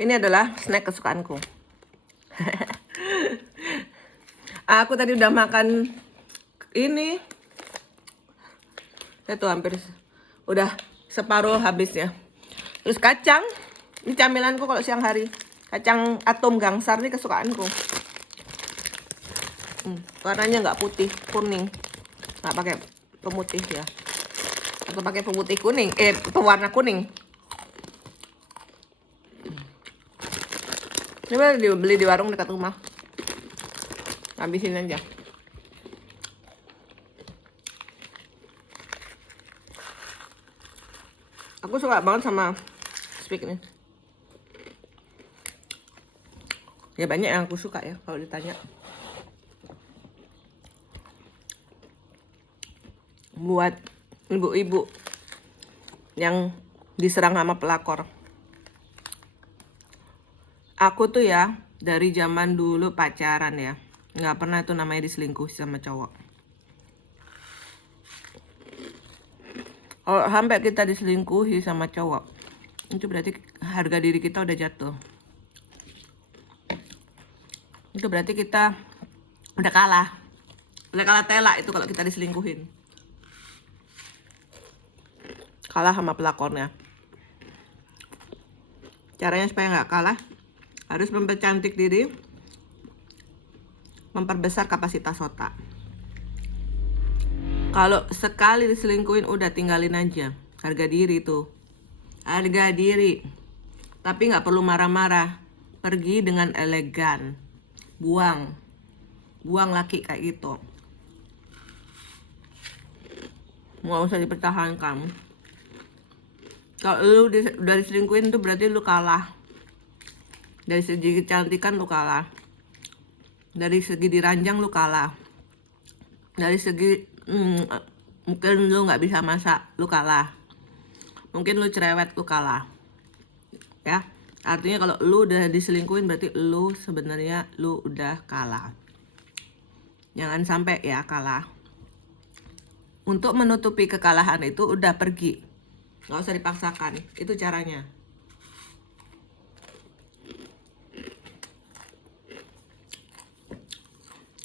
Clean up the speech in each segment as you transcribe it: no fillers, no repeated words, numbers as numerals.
Ini adalah snack kesukaanku. Aku tadi udah makan ini. Ya tuh hampir udah separuh habis ya. Terus kacang. Ini camilanku kalau siang hari. Kacang atom gangsar ini kesukaanku. Warnanya nggak putih, kuning. Nggak pakai pemutih ya. Atau pakai pemutih kuning, pewarna kuning. Ini dibeli di warung dekat rumah. Habisin aja. Aku suka banget sama speak ini. Ya banyak yang aku suka ya kalau ditanya. Buat ibu-ibu yang diserang sama pelakor. Aku tuh ya dari zaman dulu pacaran ya, nggak pernah itu namanya diselingkuh sama cowok. Kalau sampai kita diselingkuhi sama cowok, itu berarti harga diri kita udah jatuh. Itu berarti kita udah kalah telak itu kalau kita diselingkuhin. Kalah sama pelakornya. Caranya supaya nggak kalah, harus mempercantik diri, memperbesar kapasitas otak. Kalau sekali diselingkuhin udah tinggalin aja. Harga diri tuh. Harga diri. Tapi nggak perlu marah-marah. Pergi dengan elegan. Buang laki kayak gitu. Nggak usah dipertahankan. Kalau lu udah diselingkuhin tuh berarti lu kalah. Dari segi kecantikan lu kalah. Dari segi diranjang lu kalah. Dari segi mungkin lu nggak bisa masak, lu kalah. Mungkin lu cerewet, lu kalah. Ya, artinya kalau lu udah diselingkuhin berarti lu sebenarnya lu udah kalah. Jangan sampai ya kalah. Untuk menutupi kekalahan itu udah pergi. Nggak usah dipaksakan, itu caranya.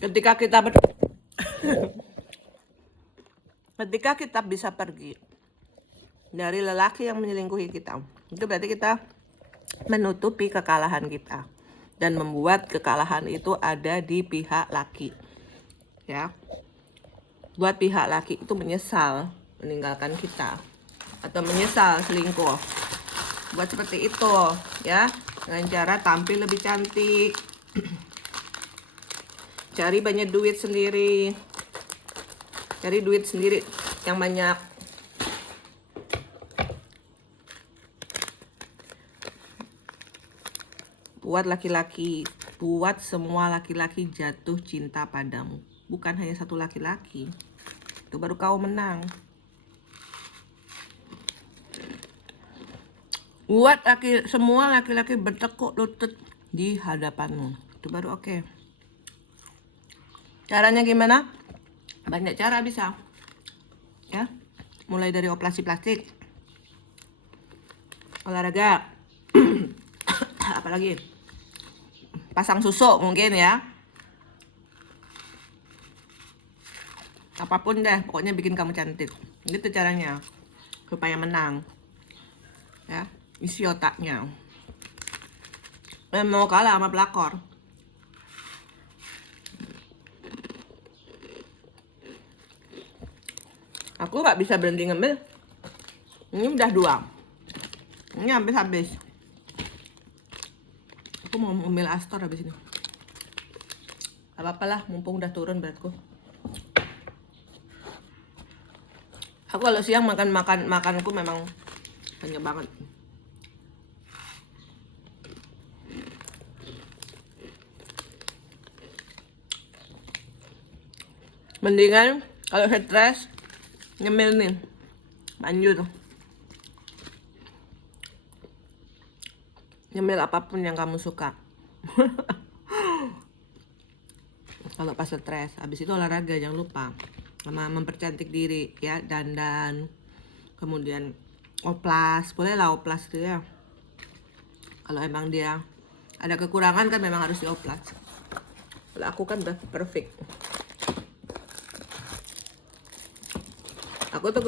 Ketika kita bisa pergi dari lelaki yang menyelingkuhi kita, itu berarti kita menutupi kekalahan kita dan membuat kekalahan itu ada di pihak laki. Ya. Buat pihak laki itu menyesal meninggalkan kita atau menyesal selingkuh. Buat seperti itu ya, dengan cara tampil lebih cantik. Cari banyak duit sendiri. Cari duit sendiri yang banyak. Buat semua laki-laki jatuh cinta padamu. Bukan hanya satu laki-laki. Itu baru kau menang. Buat semua laki-laki bertekuk lutut di hadapanmu. Itu baru oke. Caranya gimana? Banyak cara bisa. Ya. Mulai dari operasi plastik. Olahraga. Apalagi? Pasang susu mungkin ya. Apapun deh, pokoknya bikin kamu cantik. Gitu caranya. Supaya menang. Ya, isi otaknya. Mau kalah sama pelakor. Aku nggak bisa berhenti ngemil. Ini udah 2. Ini habis. Aku mau ngemil Astor habis ini. Apa-apalah, mumpung udah turun beratku. Aku kalau siang makanku memang banyak banget. Mendingan kalau stres ngemil nih, manjur. Ngemil apapun yang kamu suka. Kalau pas stres, habis itu olahraga jangan lupa. Sama mempercantik diri ya, dandan. Kemudian oplas, boleh lah oplas tuh ya. Kalau emang dia ada kekurangan kan memang harus dioplas. Kalau aku kan udah perfect. Aku tuh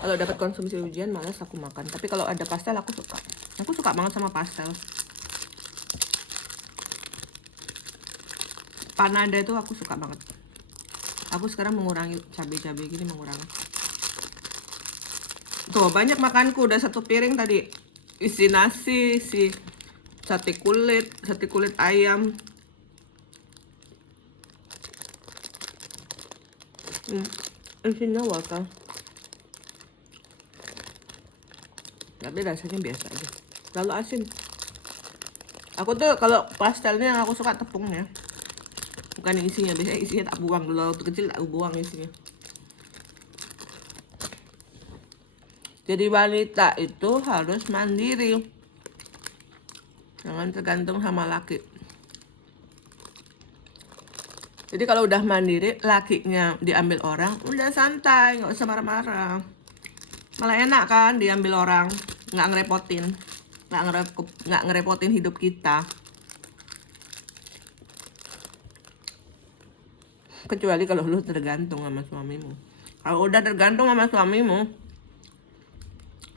kalau dapat konsumsi ujian malas aku makan. Tapi kalau ada pastel aku suka. Aku suka banget sama pastel. Panada itu aku suka banget. Aku sekarang mengurangi cabai-cabai gini, mengurangi. Tuh banyak makanku, udah 1 piring tadi. Isi nasi, isi sate kulit ayam. Isinya wortel. Tapi rasanya biasa aja. Terlalu asin. Aku tuh kalau pastelnya yang aku suka tepungnya. Bukan isinya, biasanya isinya tak buang dulu. Waktu kecil tak buang isinya. Jadi wanita itu harus mandiri. Jangan tergantung sama laki. Jadi kalau udah mandiri, lakinya diambil orang, udah santai, nggak usah marah-marah. Malah enak kan diambil orang, nggak ngerepotin, nggak ngerepotin hidup kita. Kecuali kalau lu tergantung sama suamimu. Kalau udah tergantung sama suamimu,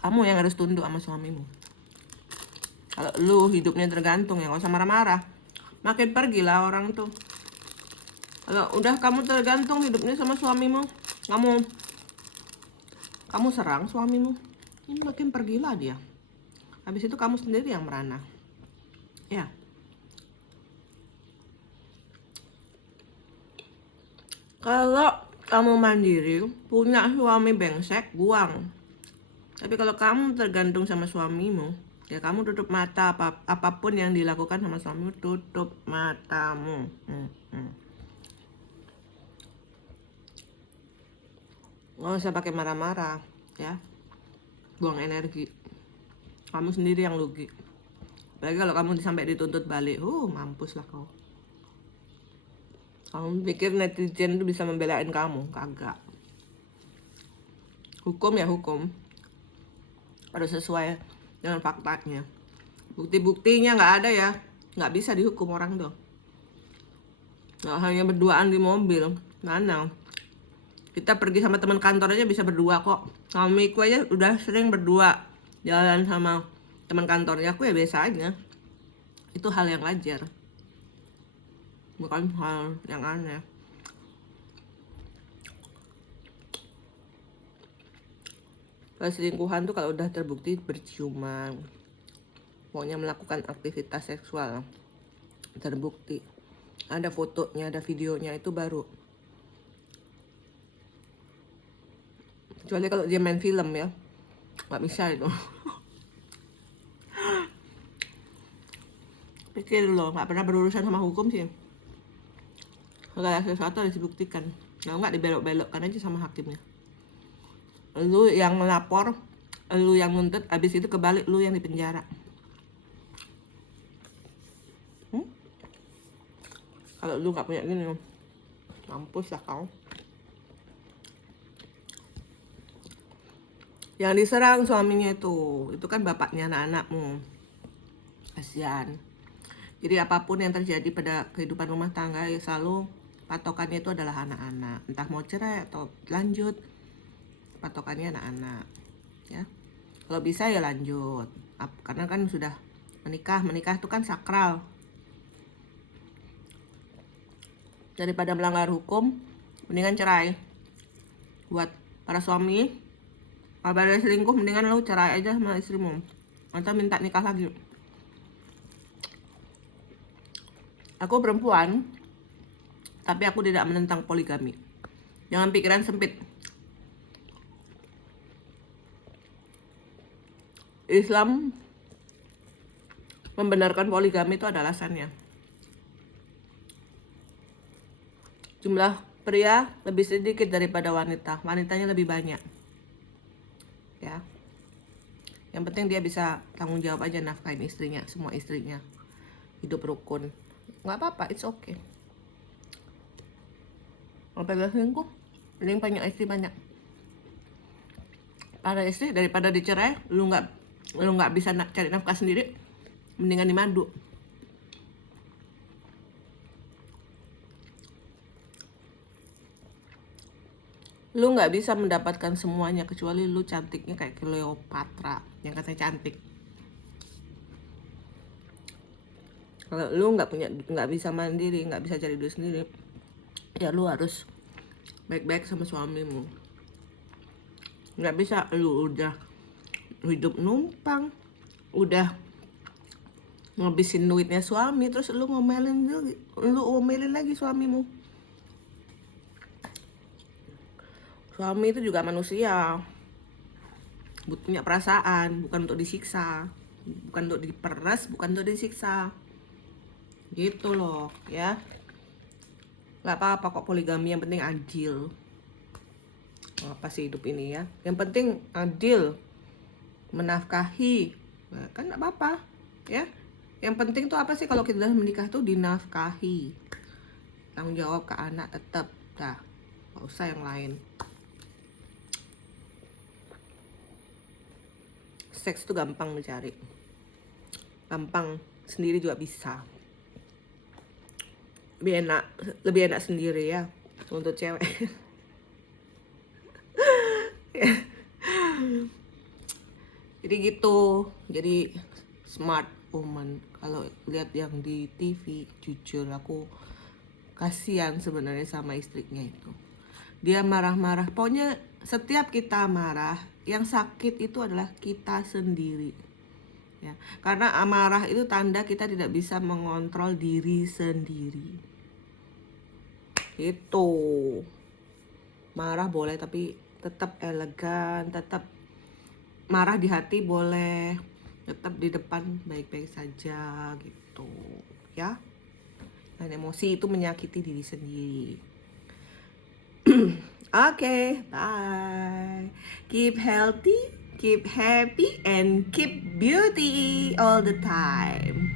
kamu yang harus tunduk sama suamimu. Kalau lu hidupnya tergantung, ya nggak usah marah-marah. Makin pergilah orang tuh. Kalau udah kamu tergantung hidupnya sama suamimu, kamu serang suamimu, ini makin pergilah dia. Habis itu kamu sendiri yang merana. Ya. Kalau kamu mandiri, punya suami brengsek, buang. Tapi kalau kamu tergantung sama suamimu, ya kamu tutup mata. Apapun yang dilakukan sama suamimu, tutup matamu. Nggak usah pakai marah-marah, ya. Buang energi. Kamu sendiri yang rugi. Apalagi kalau kamu sampai dituntut balik, mampus lah kau. Kamu pikir netizen itu bisa membelain kamu? Kagak. Hukum ya hukum. Harus sesuai dengan faktanya. Bukti-buktinya nggak ada ya, nggak bisa dihukum orang tuh. Nggak hanya berduaan di mobil, mana? Kita pergi sama teman kantor aja bisa berdua kok. Suamiku aja udah sering berdua jalan sama teman kantornya. Aku ya biasa aja. Itu hal yang wajar, bukan hal yang aneh. Perselingkuhan tuh kalau udah terbukti berciuman, pokoknya melakukan aktivitas seksual, terbukti, ada fotonya, ada videonya, itu baru. Kecuali kalau dia main film ya, nggak bisa itu. Pikir loh, nggak pernah berurusan sama hukum sih. Segala sesuatu harus dibuktikan. Kalau nggak dibelok-belokkan aja sama hakimnya. Lu yang melapor, lu yang nuntut, habis itu kebalik lu yang dipenjara. Kalau lu nggak punya gini, mampus lah kau. Yang diserang suaminya itu kan bapaknya anak-anakmu. Kasihan. Jadi apapun yang terjadi pada kehidupan rumah tangga, ya selalu patokannya itu adalah anak-anak. Entah mau cerai atau lanjut, patokannya anak-anak. Ya, kalau bisa ya lanjut. Karena kan sudah menikah itu kan sakral. Daripada melanggar hukum, mendingan cerai. Buat para suami, kalau ada selingkuh, mendingan lo cerai aja sama istrimu, atau minta nikah lagi. Aku perempuan, tapi aku tidak menentang poligami. Jangan pikiran sempit. Islam membenarkan poligami itu ada alasannya. Jumlah pria lebih sedikit daripada wanita, wanitanya lebih banyak. Ya, yang penting dia bisa tanggung jawab aja nafkahin istrinya, semua istrinya, hidup rukun, nggak apa-apa, it's okay. Kalau pengen selingkuh, mending punya istri banyak. Para istri daripada dicerai, lu nggak lu nggak bisa cari nafkah sendiri, mendingan dimadu. Lu nggak bisa mendapatkan semuanya kecuali lu cantiknya kayak Cleopatra yang katanya cantik. Kalau lu nggak bisa mandiri, nggak bisa cari duit sendiri, ya lu harus baik-baik sama suamimu. Nggak bisa lu udah hidup numpang, udah ngabisin duitnya suami, terus lu ngomelin lagi suamimu. Suami itu juga manusia, punya perasaan, bukan untuk disiksa, bukan untuk diperas, bukan untuk disiksa, gitu loh ya. Nggak apa-apa kok poligami, yang penting adil. Apa sih hidup ini ya, yang penting adil, menafkahi, nah, kan nggak apa-apa ya. Yang penting tuh apa sih kalau kita menikah tuh dinafkahi, tanggung jawab ke anak tetap, dah nggak usah yang lain. Seks itu gampang mencari, gampang, sendiri juga bisa. Lebih enak sendiri ya untuk cewek. Jadi gitu, jadi smart woman. Kalau lihat yang di TV, jujur aku kasihan sebenarnya sama istrinya itu. Dia marah-marah, pokoknya setiap kita marah, yang sakit itu adalah kita sendiri ya. Karena amarah itu tanda kita tidak bisa mengontrol diri sendiri. Itu marah boleh tapi tetap elegan, tetap marah di hati boleh, tetap di depan baik-baik saja gitu ya. Dan emosi itu menyakiti diri sendiri. Okay, bye. Keep healthy, keep happy, and keep beauty all the time.